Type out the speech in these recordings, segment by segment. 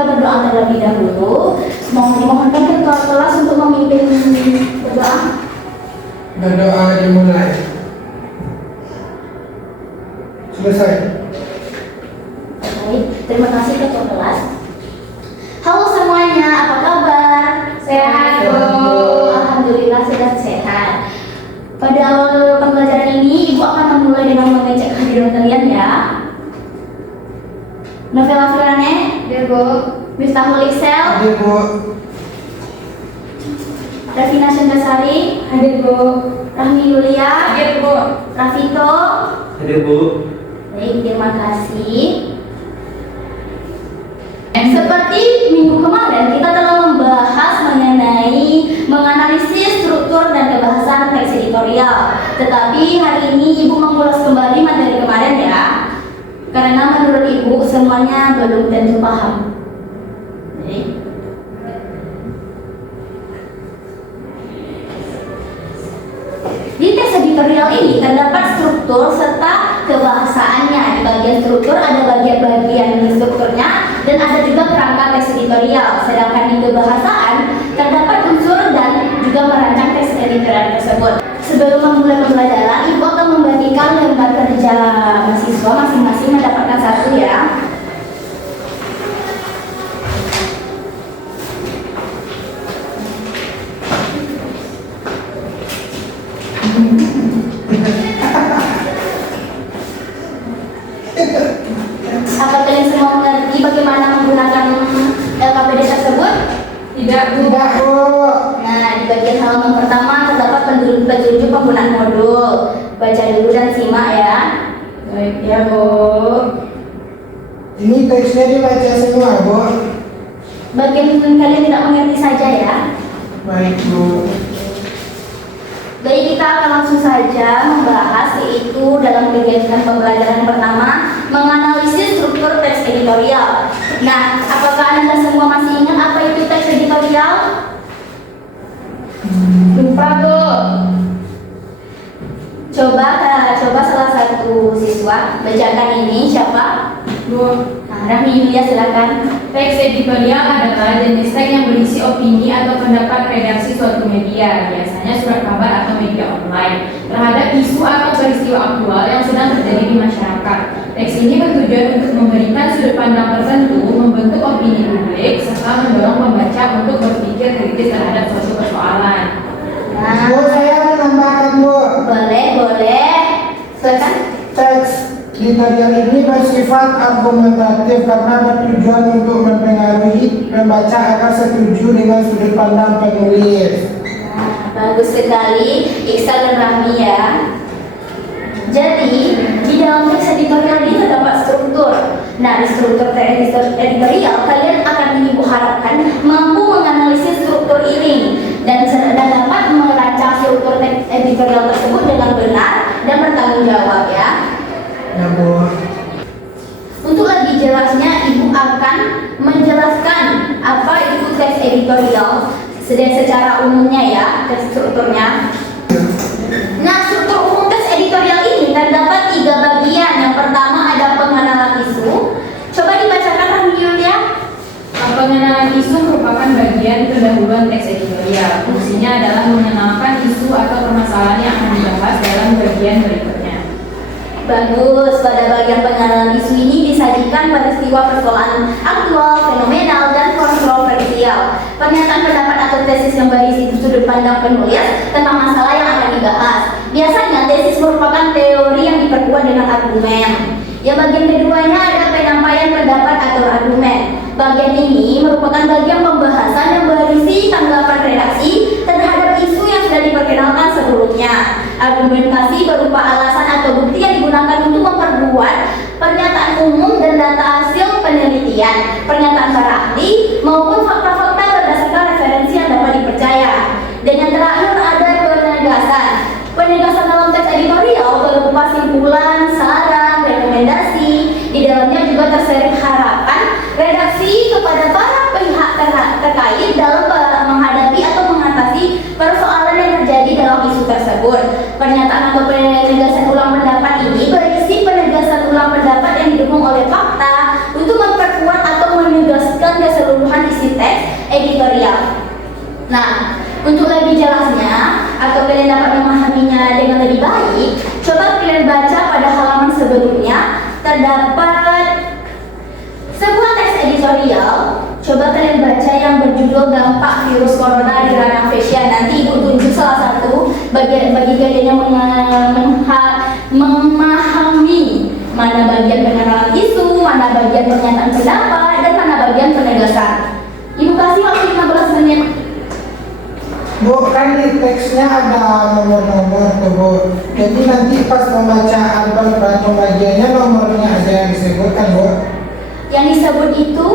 kita berdoa terlebih dahulu. Dimohonkan ketua kelas untuk memimpin berdoa. Berdoa dimulai. Selesai. Baik, terima kasih ketua kelas. Halo semuanya, apa kabar? Sehat, Bu. Alhamdulillah sedang sehat. Pada awal pembelajaran ini, Ibu akan memulai dengan mengecek kehadiran kalian ya. Novela Firane, Ya, Bu. Miftahul Iksel, Hadir, Bu. Rafina Sendasari, Hadir, Bu. Rahmi Yulia, Hadir, Bu. Rafito. Hadir, Bu. Baik, terima kasih. Seperti minggu kemarin kita telah membahas mengenai menganalisis struktur dan kebahasan teks editorial. Tetapi hari ini Ibu mengulas kembali materi kemarin ya. Karena menurut Ibu semuanya belum tentu paham. Baik. Di teks editorial ini terdapat struktur serta kebahasaannya. Di bagian struktur ada bagian-bagian di strukturnya dan ada juga kerangka teks editorial. Sedangkan di kebahasaan terdapat unsur dan juga merancang teks editorial tersebut. Sebelum memulai pembelajaran, Ibu akan membagikan lembar kerja mahasiswa masing-masing mendapatkan satu ya. Apa kalian semua mengerti bagaimana menggunakan LKPD tersebut? Tidak, Bu. Tidak, Bu. Nah, di bagian halaman pertama terdapat petunjuk penggunaan modul. Baca dulu dan simak ya. Baik, ya, Bu. Ini teksnya dibaca semua, Bu. Bagian kalian tidak mengerti saja ya. Baik, Bu. Baik, kita akan langsung saja membahas yaitu dalam kegiatan pembelajaran pertama menganalisis struktur teks editorial. Nah, apakah Anda semua masih ingat apa itu teks editorial? Lupa, Bu. Coba salah satu siswa bacakan ini siapa? Bu. Nah, Rahmi Yulia silakan. Teks editorial adalah jenis teks yang berisi opini atau pendapat redaksi suatu media, biasanya surat kabar atau media online, terhadap isu atau peristiwa aktual yang sedang terjadi di masyarakat. Teks ini bertujuan untuk memberikan sudut pandang tertentu, membentuk opini publik, serta mendorong pembaca untuk berpikir kritis terhadap suatu persoalan. Nah, Bu, saya menambahkan, Bu. boleh. Silakan. Teks editorial ini bersifat argumentatif karena bertujuan untuk mempengaruhi pembaca agar setuju dengan sudut pandang penulis. Nah, bagus sekali Iksan dan Rahmi ya. Jadi, di dalam teks editorial ini terdapat struktur. Nah, di struktur teks editorial kalian akan Ibu harapkan mampu menganalisis struktur ini dan dapat merancang struktur teks editorial tersebut dengan benar dan bertanggung jawab ya. Ya, Bu. Untuk lebih jelasnya, Ibu akan menjelaskan apa itu teks editorial secara umumnya ya, teks strukturnya. Nah, struktur umum teks editorial ini terdapat 3 bagian. Yang pertama ada pengenalan isu. Coba dibacakan Rahmi Yulia. Pengenalan isu merupakan bagian pendahuluan teks editorial. Fungsinya adalah mengenalkan isu atau permasalahan yang akan dibahas dalam bagian berikutnya. Bagus, pada bagian pengenalan isu ini disajikan peristiwa persoalan aktual, fenomenal, dan kontroversial. Pernyataan pendapat atau tesis yang berisi sudut pandang penulis tentang masalah yang akan dibahas. Biasanya tesis merupakan teori yang diperkuat dengan argumen. Yang bagian keduanya ada penyampaian pendapat atau argumen. Bagian ini merupakan bagian pembahasan yang berisi tanggapan redaksi terhadap isu yang sudah diperkenalkan sebelumnya. Argumentasi berupa alasan atau bukti yang digunakan untuk memperkuat pernyataan umum dan data hasil penelitian, pernyataan para ahli, maupun fakta-fakta berdasarkan referensi yang dapat dipercaya. Dan yang terakhir ada penegasan. Penegasan dalam teks editorial berupa simpulan, saran, rekomendasi. Di dalamnya juga terselip harapan redaksi kepada para pihak terkait dalam menghadapi atau mengatasi persoalan yang terjadi dalam isu tersebut. Pernyataan atau penegasan ulang pendapat ini berisi penegasan ulang pendapat yang didukung oleh fakta untuk memperkuat atau menegaskan Untuk lebih jelasnya atau kalian dapat memahaminya dengan lebih baik, coba kalian baca pada halaman sebelumnya terdapat sebuah teks editorial. Coba kalian baca yang berjudul Dampak Virus Corona di Ranah Fashion. Nanti ibu tunjuk salah satu bagi kalian yang memahami mana bagian pengenalan isu, mana bagian pernyataan pendapat, dan mana bagian penegasan. Ibu kasih waktu 15 menit. Bu, kan di teksnya ada nomor-nomor tuh Bu. Jadi nanti pas membaca album pembagiannya nomornya aja yang disebutkan Bu. Yang disebut itu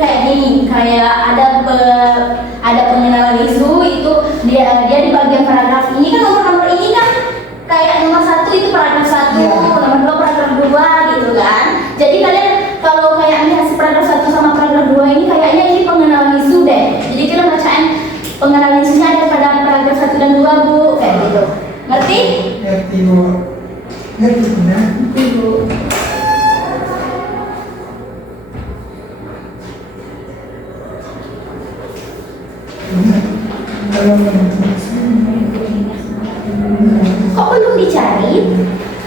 kayak gini, kayak ada pengenalan isu itu dia di bagian paragraf ini kan nomor ini kan kayak nomor 1 itu paragraf 1, nomor 2 paragraf 2 gitu kan. Jadi kalian kalau kayak lihat paragraf 1 sama paragraf 2 ini kayaknya ini pengenalan isu deh. Jadi kita bacain pengenalan isunya ada pada paragraf 1 dan 2 Bu, kayak gitu. Ngerti? Ngerti Bu. Ngerti Bu. Ngerti Bu. Kok belum dicari?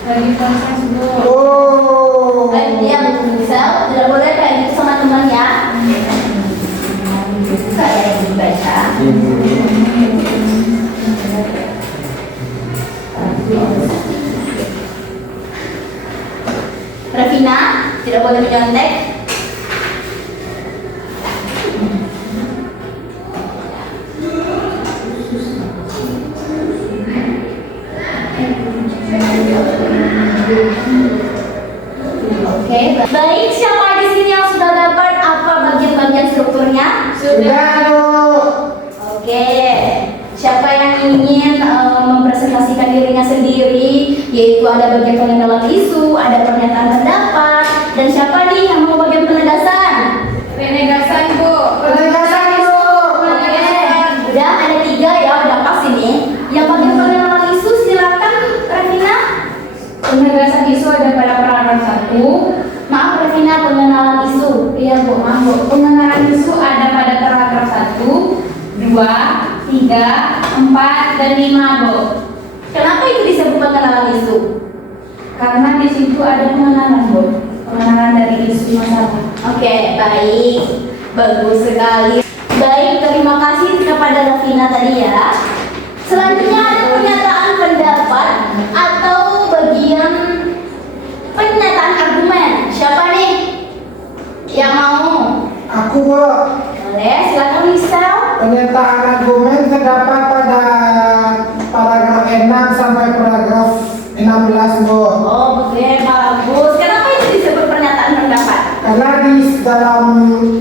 Lagi proses Bu. Oh. Dia misal tidak boleh kayak gitu sama teman ya. Kayak dibaca. Rafina tidak boleh menyontek. Oke, baik. Siapa di sini yang sudah dapat apa bagian-bagian strukturnya? Sudah Bu. Oke. Siapa yang ingin mempresentasikan dirinya sendiri, yaitu ada bagian pengenalan isu, ada pernyataan pendapat, dan siapa nih yang mau bagian penegasan? Penegasan Bu. Penegasan Bu. Oke. Udah ada 3 ya, udah pas ini. Yang bagian pengenalan isu silakan Rafina. Penegasan isu ada pada paragraf 1. Maaf Rafina, pengenalan isu. Iya Bu, maaf Bu. Pengenalan isu ada pada paragraf 1, 2, 3, 4, dan 5 Bu. Kenapa itu disebut pengenalan isu? Karena di situ ada pengenalan Bu. Pengenalan dari isu masalah. Oke, baik. Bagus sekali. Baik, terima kasih kepada Rafina tadi ya. Selanjutnya ada pernyataan pendapat atau bagian pernyataan argumen. Siapa nih yang mau? Aku Bu. Boleh, silakan Michelle. Pernyataan argumen terdapat pada paragraf 6 sampai paragraf 16 Bu. Oh, oke, bagus. Kenapa itu disebut pernyataan pendapat? Karena di dalam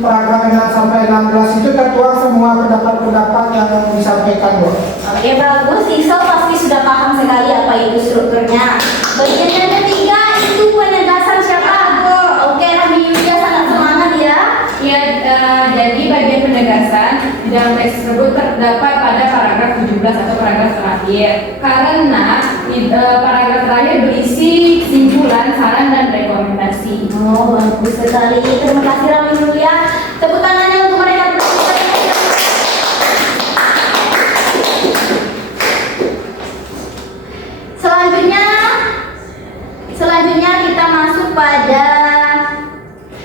paragraf 6 sampai 16 itu tertuang semua pendapat-pendapat yang disampaikan Bu. Oke, bagus. Isol pasti sudah paham sekali apa itu strukturnya. Bagian yang ketiga itu penegasan siapa? Oke, Rami Yulia sangat semangat ya. Ya, jadi bagian penegasan di dalam teks tersebut terdapat pada paragraf 17 atau paragraf terakhir. Karena paragraf terakhir berisi kesimpulan, saran, dan rekomendasi. Oh, bagus sekali. Terima kasih Rami Yulia. Tepuk tangannya untuk mereka berdua. Selanjutnya kita masuk pada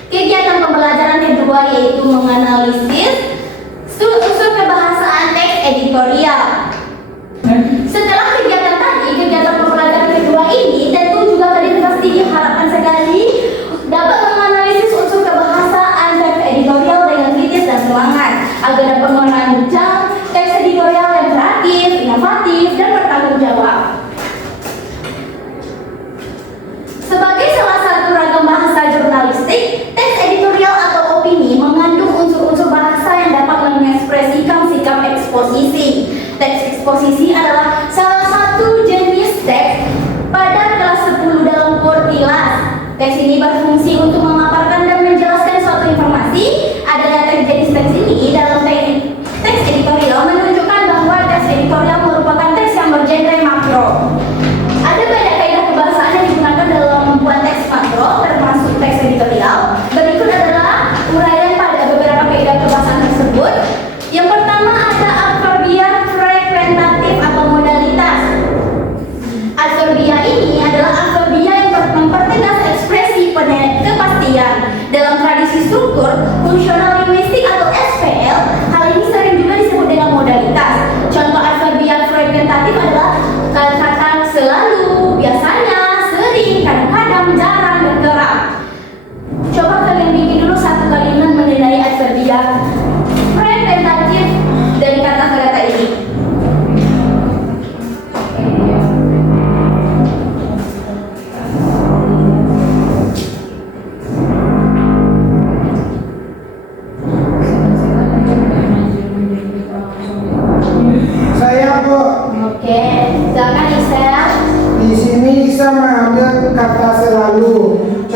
kegiatan pembelajaran kedua, yaitu menganalisis unsur kebahasaan teks editorial. Setelah kegiatan tadi, kegiatan pembelajaran kedua ini tentu juga kalian pasti diharapkan sekali dapat menganalisis unsur kebahasaan teks editorial dengan kritis dan semangat agar dapat merancang teks editorial yang kreatif, inovatif, dan bertanggung jawab. Sebagai salah satu ragam bahasa jurnalistik, teks editorial atau opini mengandung unsur-unsur bahasa yang dapat mengekspresikan sikap eksposisi. Teks eksposisi adalah salah satu jenis teks pada kelas 10 dalam Kurtilas. Teks ini berfungsi untuk memaparkan dan menjelaskan suatu informasi. Adanya jenis teks ini dalam teks editorial menunjukkan bahwa teks editorial merupakan teks yang bergenre makro. Ada banyak kaidah kebahasaan yang digunakan dalam membuat teks makro, termasuk teks editorial. Berikut adalah uraian pada beberapa kaidah kebahasaan tersebut. Yang pertama ada adverbial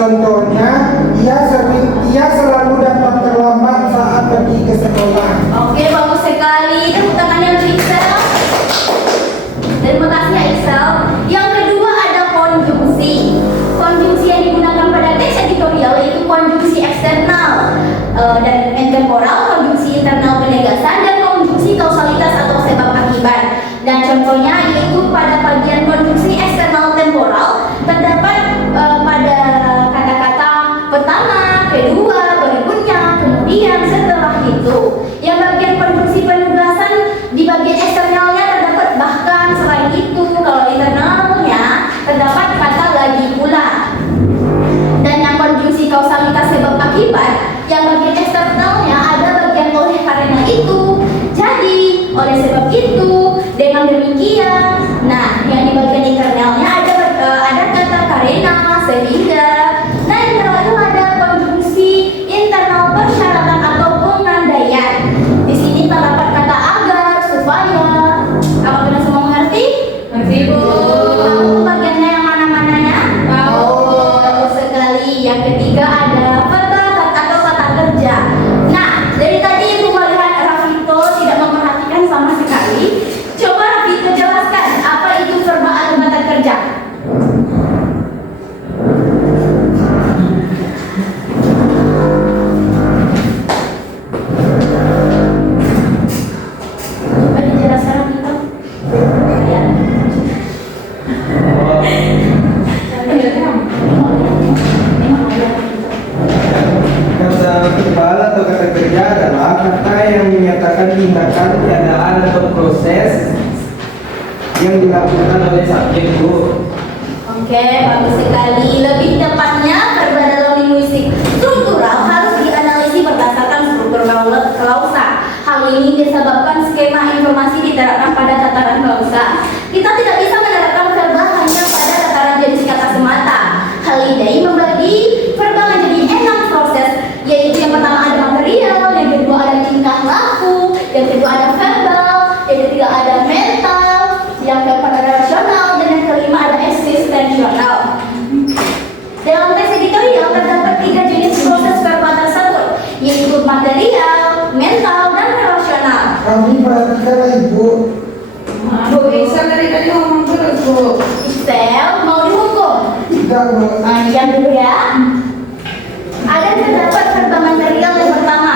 Contohnya, ia selalu dapat terlambat saat pergi ke sekolah. Oke, bagus sekali. Tepuk tangannya untuk Excel. Terima kasih ya Excel. Yang kedua ada konjungsi. Konjungsi yang digunakan pada teks editorial yaitu konjungsi eksternal dan temporal, konjungsi internal penegasan, dan konjungsi kausalitas atau sebab akibat. Dan contohnya yaitu pada bagian konjungsi eksternal temporal terdapat pada kata-kata pertama, kedua, berikutnya, kemudian, setelah itu. Yang bagian konjungsi penugasan di bagian eksternalnya terdapat bahkan, selain itu. Kalau internalnya terdapat kata lagi pula. Dan yang konjungsi kausalitas sebab akibat, yang bagian eksternalnya ada bagian oleh karena itu, jadi, oleh sebab itu, dengan demikian. Nah, yang di bagian internalnya ada kata karena, sehingga. Nah, yang terakhir ada konjungsi internal persyaratan atau pengandaian. Di sini terdapat kata agar, supaya. Apakah semua mengerti? Ngerti, Bu. Tahu bagiannya yang mana-mananya? Tahu. Bagus sekali. Yang ketiga ada verba atau kata kerja. Nah, dari tadi Ibu melihat Rafito tidak memperhatikan sama sekali. Coba Rafito jelaskan apa itu verba atau kata kerja. Coba dijelaskan Rafito. Ya. Kata verbal atau kata kerja adalah kata yang menyatakan tindakan, keadaan atau proses yang dilakukan oleh subjek, Bu. Oke, bagus sekali. Lebih tepatnya, verba dalam linguistik struktural harus dianalisis berdasarkan struktur klausa. Hal ini disebabkan skema informasi diterapkan pada tataran klausa. Kita tidak bisa menerapkan verba hanya pada tataran jenis kata semata. Haliday membagi verba menjadi 6 proses, yaitu yang pertama ada material, yang kedua ada tingkah laku, yang kedua ada verbal, yang ketiga ada mental, yang keempat ada rasional, dan yang kelima ada eksistensial. Dalam teks editorial terdapat 3 jenis proses verba tersebut, yaitu material, mental, dan rasional. Kami perhatikanlah Ibu. Bu, Excel dari tadi ngomong terus, Bu. Excel mau dihukum. Tidak, Bu. Diam dulu ya. Ada terdapat verba material yang pertama.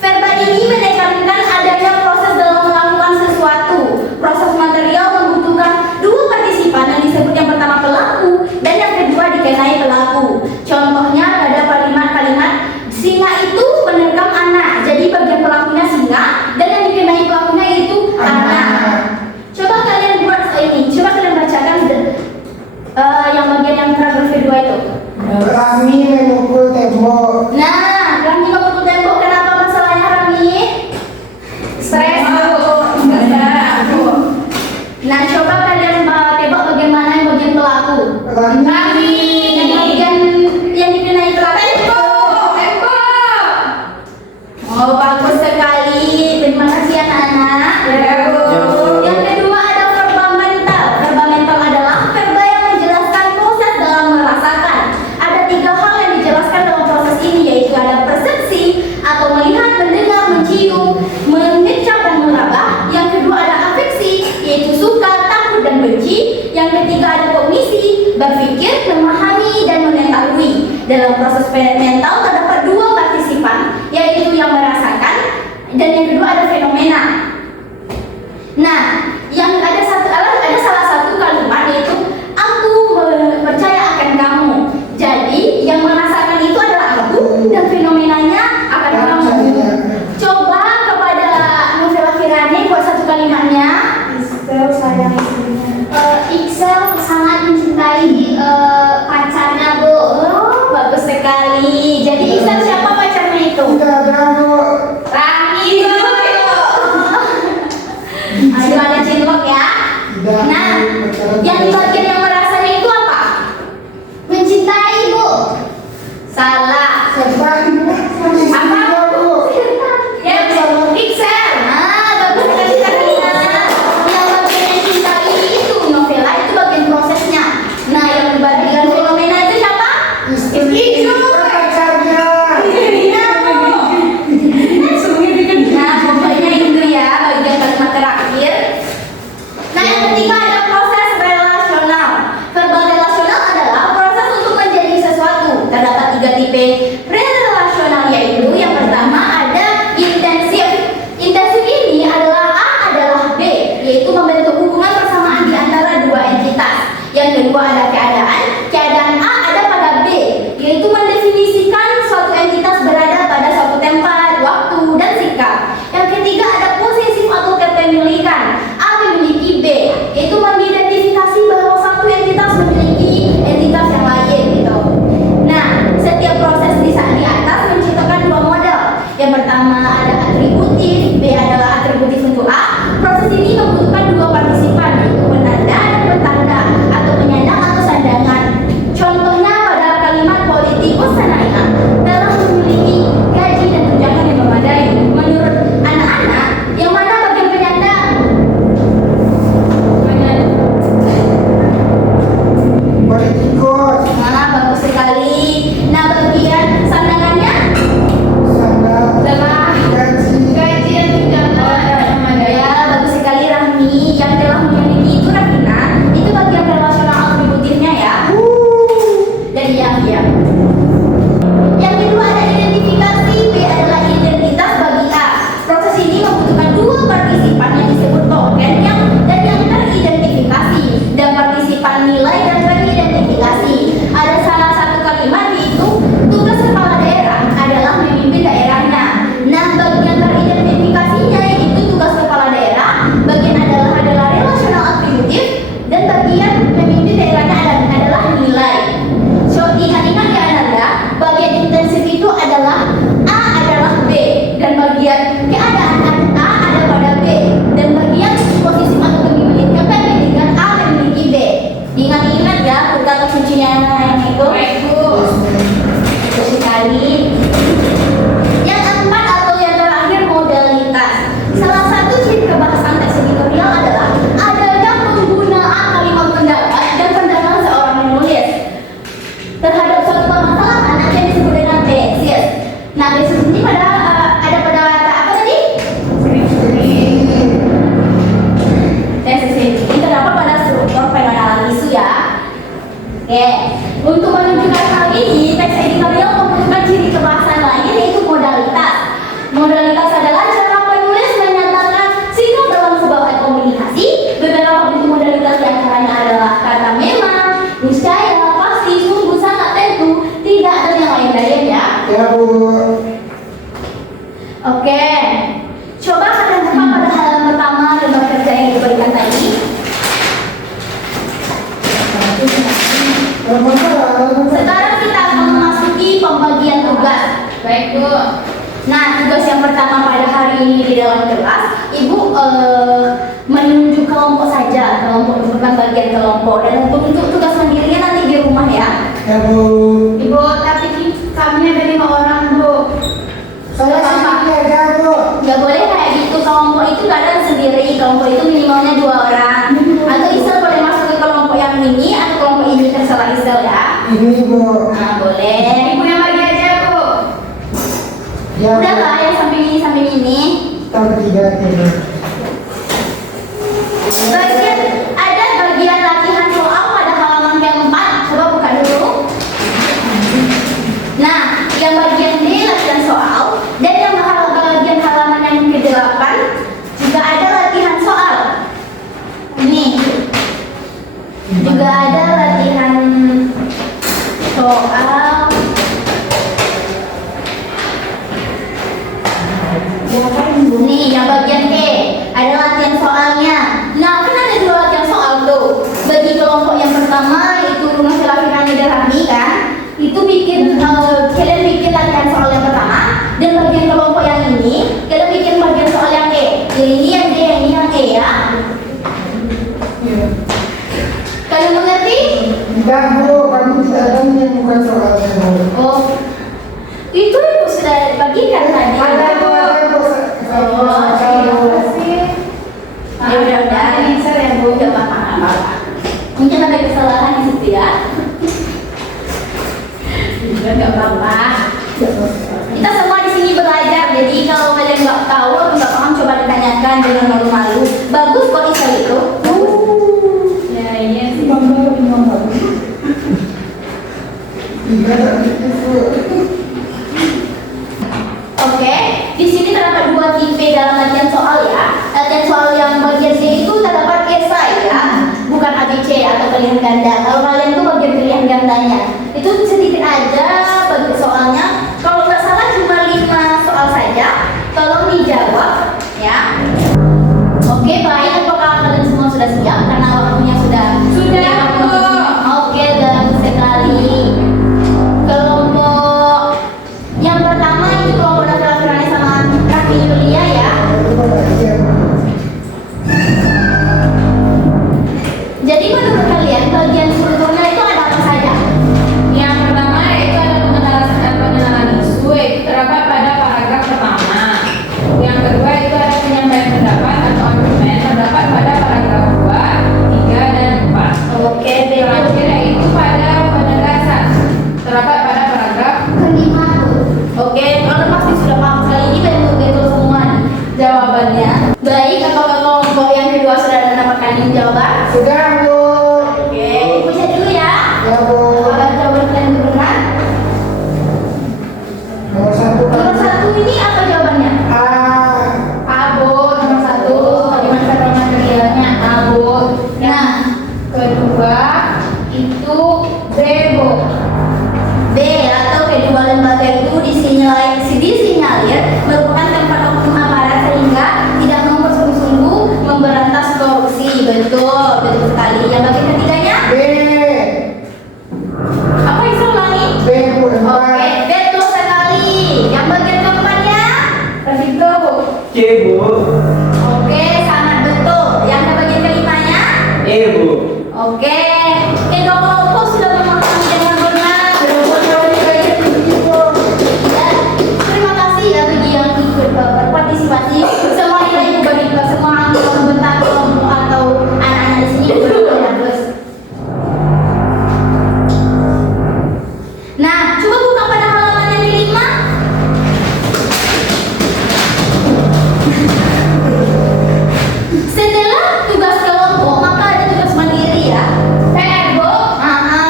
Verba ini menekankan adanya proses dalam melakukan sesuatu. Proses material membutuhkan 2 partisipan yang disebut yang pertama pelaku dan yang kedua dikenai pelaku. Contohnya ada kalimat-kalimat singa itu menerkam anak. Jadi bagian pelakunya singa dan yang dikenai pelakunya itu anak. Coba kalian buat ini. Coba kalian bacakan yang bagian yang paragraf kedua itu. Rami memukul tembok. Nah, Rami memukul tembok. Kenapa masalahnya Rami? Stres. Nah, coba kalian tebak bagaimana yang bagian pelaku. Rami. Yang bagian yang dikenai pelaku. Oh, bagus sekali. Terima kasih anak-anak. Ya, Bu. Yang kedua ada verba mental. Verba mental adalah verba yang menjelaskan proses dalam merasakan. Ada 3 hal yang dijelaskan dalam proses ini, yaitu ada persepsi atau melihat, mendengar, mencium, mengecap dan meraba. Yang kedua ada afeksi, yaitu suka, takut dan benci. Yang ketiga ada kognisi, berpikir, memahami dan mengetahui. Dalam proses mental terdapat 2 partisipan, yaitu yang merasakan dan yang kedua ada fenomena. Nah, yang ada salah satu kalimat yaitu aku percaya akan kamu. Jadi yang merasakan itu adalah aku dan fenomenanya akan kamu. Coba kepada Novela Kirani buat satu kalimatnya. Excel sayang istrinya. Excel sangat mencintai pacarnya, Bu. Oh, bagus sekali. Jadi Excel siapa pacarnya itu? Tidak ada, Bu. Rami. Ayo ada pacarnya. Nah, pokoknya itu ya bagian kalimat terakhir. Nah, yang ketiga ada proses relasional. Verbal relasional adalah proses untuk menjadi sesuatu. Terdapat 3 tipe relasional, yaitu yang pertama ada intensif. Intensif ini adalah A adalah B, yaitu membentuk hubungan persamaan di antara dua entitas. Yang kedua ada keadaan A ada pada B, yaitu mendefinisikan suatu entitas berada pada suatu tempat, waktu, dan sikap. Yang ketiga ada posesif atau kepemilikan. A memiliki B, yaitu mengidentifikasi bahwa satu entitas memiliki entitas yang lain gitu. Nah, setiap proses di atas menciptakan 2 model. Yang pertama ada atributif, B adalah atributif untuk A. Proses ini membutuhkan 2 partisipan, yaitu penanda dan petanda, atau penyandang atau sandangan. Contohnya pada kalimat politikus sanaya telah memiliki gaji dan tunjangan yang memadai. Menurut anak-anak, yang mana bagian penyandang? Politikus. Nah, bagus sekali. Nah, bagian sandangannya Sana. Telah Gaji. gaji dan tunjangan yang memadai. ya, bagus sekali Rahmi. Yang telah memiliki itu Rahina, itu bagian relasional atributifnya ya. Dan yang kedua ada identifikasi. B adalah identitas bagi A. Proses ini membutuhkan 2 partisipan yang disebut token dan yang teridentifikasi, dan partisipan nilai dan teridentifikasi. Ada salah satu kalimat yaitu tugas kepala daerah adalah memimpin daerahnya. Nah, bagian teridentifikasinya yaitu tugas kepala daerah, bagian adalah relasional atributif, dan bagian memimpin daerahnya adalah nilai. So, ingat-ingat ya Ananda, bagian intensif itu adalah A adalah B, dan bagian keadaan A ada pada B, dan bagian posisi atau kepemilikan A memiliki B. Ingat-ingat ya kata kuncinya yang itu. Baik, Bu. Bagus sekali. Yang keempat atau yang terakhir modalitas. Salah satu ciri kebahasan teks editorial adalah adanya penggunaan kalimat pendapat dan pandangan seorang penulis terhadap suatu permasalahan yang disebut dengan tesis. Nah, tesis ini ada pada apa tadi? Tesis ini terdapat pada struktur pengenalan isu ya. Oke, untuk menunjukkan hal ini, teks editorial membutuhkan ciri kebahasan lain yaitu modalitas. Modalitas adalah cara penulis menyatakan sikap dalam sebuah komunikasi. Beberapa bentuk modalitas diantaranya adalah kata memang, niscaya, pasti, sungguh, sangat, tentu, tidak, dan yang lain-lain ya. Ya Bu. Oke, coba kalian buka pada halaman pertama lembar kerja yang diberikan tadi. Sekarang kita akan memasuki pembagian tugas. Baik, Bu. Nah, tugas yang pertama pada hari ini di dalam kelas, Ibu menunjuk kelompok saja, kelompok bukan bagian kelompok. Dan untuk tugas mandirinya nanti di rumah ya. Ya Bu. Ibu, tapi kami ada 5 orang, Bu. Saya sendiri aja Bu. Nggak boleh kayak gitu, kelompok itu kadang sendiri, kelompok itu minimalnya 2 orang. Atau Isel boleh masuk ke kelompok yang ini atau kelompok ini, terserah Isel ya. Ini Bu. Nah, boleh. Ibu yang bagi aja, Bu. Ya Bu. Udah lah yang samping ini. Kita bertiga ini. Bagian ada bagian latihan soal pada halaman keempat. Coba buka dulu. Nah, yang bagian D latihan soal, dan yang bagian halaman yang ke-8 juga ada latihan soal. Ini juga ada latihan soal. Nih, yang bagian E ada latihan soalnya. Nah, kan ada 2 latihan soal tuh. Bagi kelompok yang pertama yaitu rumah kelahiran dan Rahmi kan, itu kalian bikin latihan soal yang pertama, dan bagian kelompok yang ini kalian bikin bagian soal yang E. Yang ini yang D, yang ini yang E ya. Kalian mengerti? Tidak Bu, kami tidak ada yang bukan soalnya Bu. Oh, itu Ibu sudah bagikan tadi. Ada Bu, ada Bu. Oh, terima kasih. Ya udah, Bisa ya, Bu. Gak apa-apa. Mungkin ada kesalahan di situ ya. nggak apa-apa. Kita semua di sini belajar, jadi kalau kalian nggak tahu atau nggak paham coba ditanyakan, jangan malu-malu. Bagus kok Isa itu. Ya, iya sih. Oke, di sini terdapat dua tipe dalam latihan soal ya. Latihan soal yang bagian C itu terdapat esai ya, bukan ABC atau pilihan ganda. Kalau kalian tuh bagian pilihan gandanya, itu sedikit aja bagi soalnya. Kalau nggak salah cuma 5 soal saja. Tolong dijawab ya. Oke, baik. Apakah kalian semua sudah siap? Karena waktunya sudah. Sudah, Bu. Oke, bagus sekali. Kelompok yang pertama itu kelompok laki-laki sama Raffi Yulia ya. Jadi menurut kalian bagian strukturnya itu ada apa saja? Yang pertama itu ada pengenalan isu, itu terdapat pada paragraf pertama. Yang kedua itu ada penyampaian pendapat atau argumen, terdapat pada paragraf 2, 3, dan 4. Oke, Terakhir yaitu pada penegasan, terdapat pada paragraf kelima tuh. Oke, kalian pasti sudah paham kali ini betul-betul semua nih jawabannya. Baik, apakah kelompok yang kedua sudah mendapatkan jawaban? Sudah, Bu. Oke, ibu dulu ya. Ya, Bu. Apakah jawaban kalian itu benar? Nomor 1 Nomor 1 ini apa jawabannya? A. Abo nomor 1, gimana cara materialnya Abo. Nah, Kedua itu Bebo. B atau kedua lembaga itu disinyalir merupakan tempat oknum aparat sehingga tidak mau bersungguh-sungguh memberantas korupsi. Betul, betul sekali. Yang bagian ketiganya? B. Apa bisa ulangi? B, Bu. Oke, betul sekali. Yang bagian keempatnya? Rafito. C, Bu. Oke, sangat betul. Yang bagian kelimanya? E, Bu. Oke, kedua kelompok sudah memahami dengan benar. Dan terima kasih ya bagi yang ikut berpartisipasi. Semua nilai ibu bagi semua anggota pembentak kelompok atau anak-anak di sini bagus. Nah, coba buka pada halaman yang kelima. Setelah tugas kelompok, maka ada tugas mandiri ya. PR, Bu.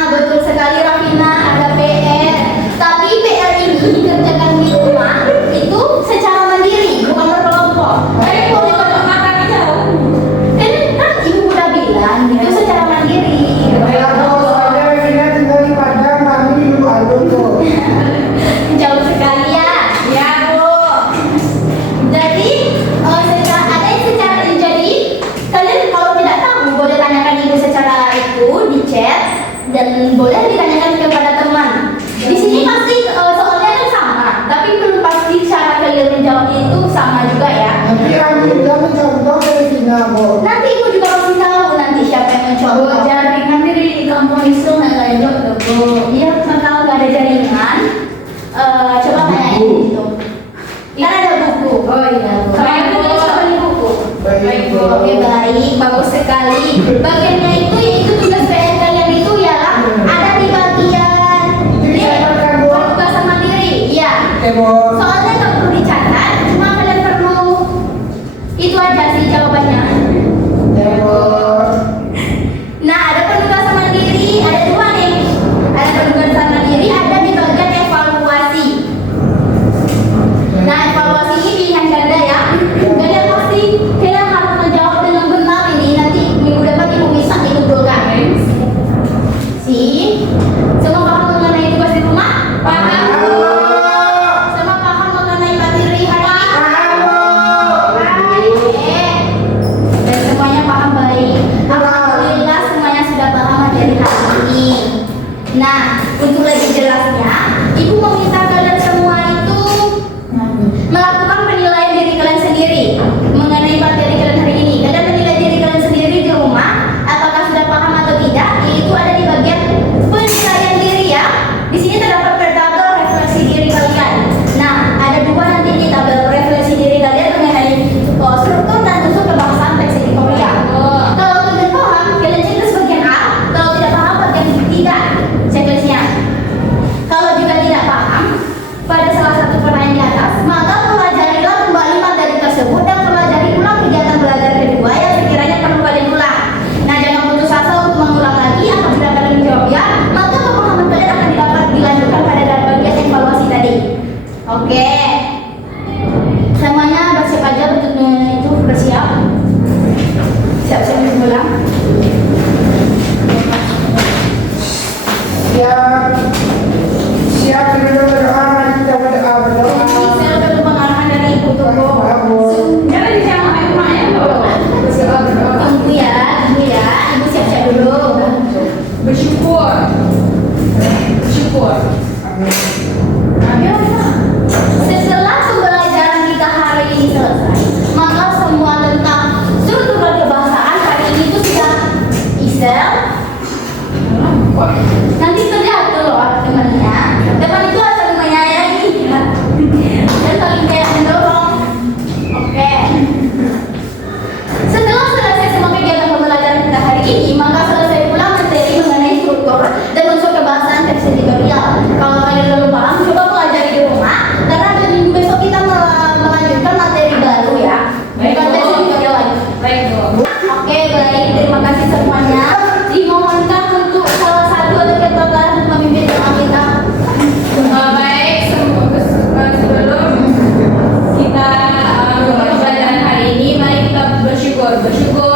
Betul sekali Rafina, ada PR. Tapi PR ini dikerjakan di rumah itu secara mandiri, bukan berkelompok. Tapi boleh makan jauh. Kan ibu udah bilang itu secara mandiri. Ya, Bu. Soalnya Revina tinggal di Padang, mami di Bandung, Bu. Jauh sekali ya. Ya, Bu. Jadi kalian kalau tidak tahu boleh tanyakan ibu secara itu di chat dan boleh ditanyakan kepada teman. Di sini pasti soalnya kan sama, tapi belum pasti cara kalian menjawabnya itu sama juga ya. Nanti kami udah mencontoh ke Revina, Bu. Nanti ibu juga pasti tahu nanti siapa yang mencontoh. Jaring nanti di kampung itu nggak ada jodoh, Bu. Iya, kalau nggak ada jaringan, coba tanyain gitu. Kan ada buku. Oh iya, Bu. Baik, Bu. Coba beli buku. Baik, Bu. Oke, baik, bagus sekali. Bagiannya itu yaitu tugas PR kalian itu ialah ada di bagian Itu dicatatkan, Bu. penugasan mandiri. Iya. Oke, Bu. Soalnya nggak perlu dicatat, cuma kalian perlu itu aja sih jawabannya. Ya, Bu. Nah, ada penugasan mandiri, ada dua nih. Ada penugasan mandiri, ada di bagian evaluasi. Nah, evaluasi ini pilihan ganda ya. Kalian harus menjawab dengan benar ini. Nanti minggu depan ibu bisa ikut program. Semua paham mengenai tugas di rumah? Paham, Bu. Semua paham bersyukur